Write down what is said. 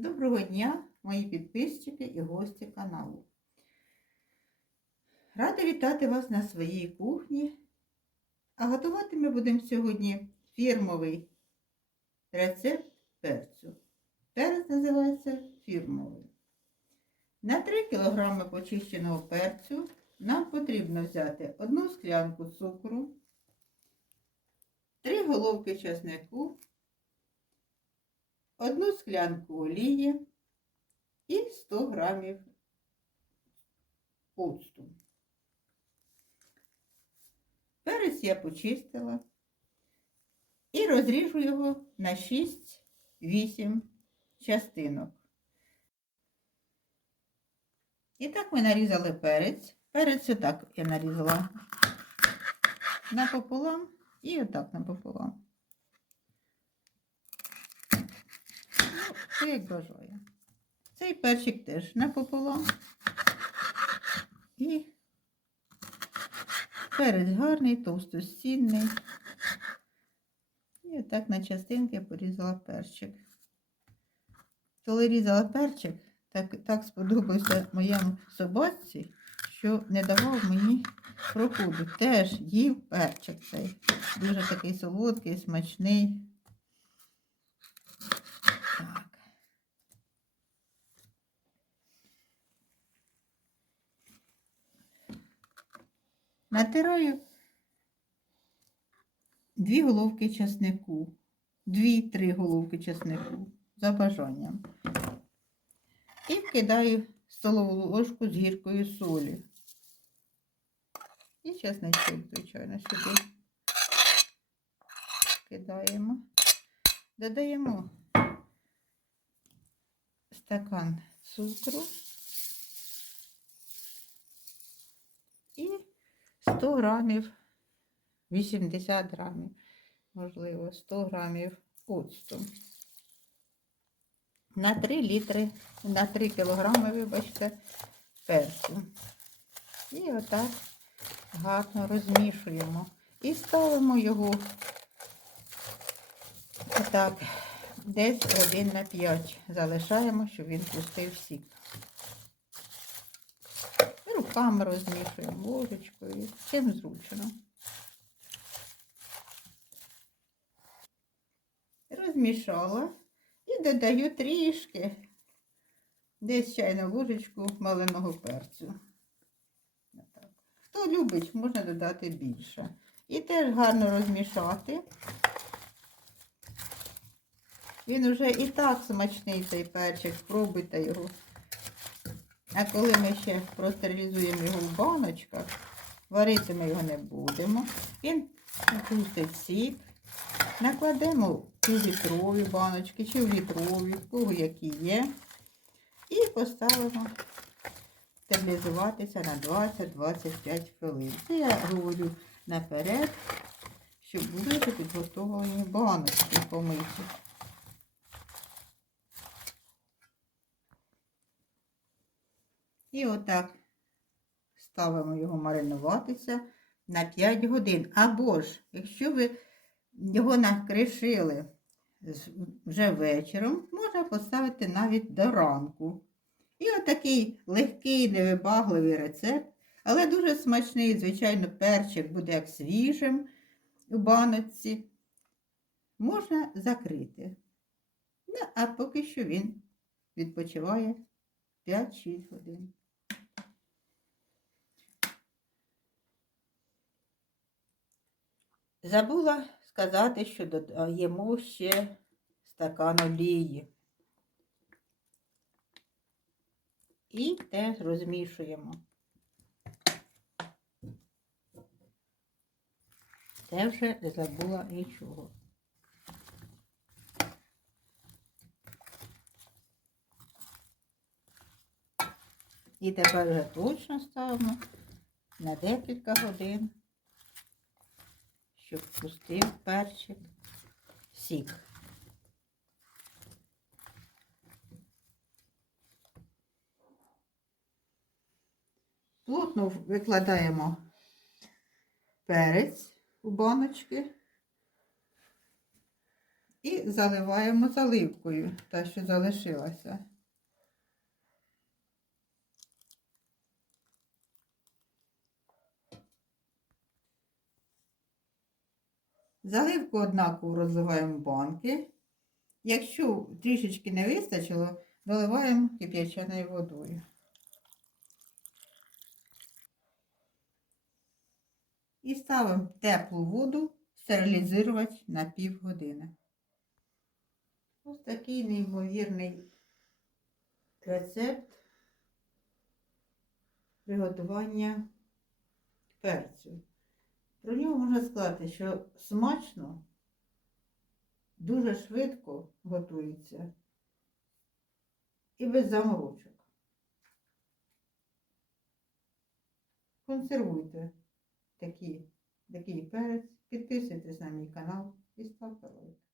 Доброго дня, мої підписчики і гості каналу. Рада вітати вас на своїй кухні. А готувати ми будемо сьогодні фірмовий рецепт перцю. Перець називається фірмовий. На 3 кг почищеного перцю нам потрібно взяти одну склянку цукру, 3 головки чеснику, одну склянку олії і 100 грамів оцту. Перець я почистила і розріжу його на 6-8 частинок. І так ми нарізали перець. Перець отак я нарізала напополам і отак напополам. Хто як бажає. Цей перчик теж напополам. І перець гарний, товстостінний. І отак на частинки порізала перчик. Коли різала перчик, так, так сподобався моєму собаці, що не давав мені проходу. Теж їв перчик цей. Дуже такий солодкий, смачний. Так. Натираю дві головки часнику, дві-три головки часнику за бажанням. І вкидаю столову ложку з гіркою солі. І чесничок, звичайно, сюди кидаємо. Додаємо стакан цукру 100 грамів, 80 грамів, можливо, 100 грамів оцту. На 3 літри, на 3 кілограми, вибачте, перцю. І отак гарно розмішуємо. І ставимо його отак, десь один на 5. Залишаємо, щоб він пустив сік. Руками розмішуємо, ложечкою, чим зручно. Розмішала і додаю трішки, десь чайну ложечку маленого перцю. Хто любить, можна додати більше. І теж гарно розмішати. Він вже і так смачний цей перчик, спробуйте його. А коли ми ще простерилізуємо його в баночках, варити ми його не будемо. Він пустить сік. Накладемо півлітрові баночки чи в літрові, кого які є. І поставимо стабілізуватися на 20-25 хвилин. Це я говорю наперед, щоб були підготовлені баночки помиті. І отак ставимо його маринуватися на 5 годин. Або ж, якщо ви його накришили вже вечором, можна поставити навіть до ранку. І отакий легкий, невибагливий рецепт, але дуже смачний, звичайно, перчик буде як свіжим у баночці. Можна закрити. Ну, а поки що він відпочиває 5-6 годин. Забула сказати, що додаємо ще стакан олії. І теж розмішуємо. Те вже не забула нічого. І тепер вже точно ставимо на декілька годин щоб пустив перчик сік. Плотно викладаємо перець у баночки І заливаємо заливкою, та що залишилася. Заливку однаково розливаємо в банки. Якщо трішечки не вистачило, доливаємо кип'яченою водою. І ставимо теплу воду стерилізувати на півгодини. Ось такий неймовірний рецепт приготування перцю. Про нього можна сказати, що смачно, дуже швидко готується і без заморочок. Консервуйте такі, такий перець, підписуйтесь на мій канал і ставте лайк.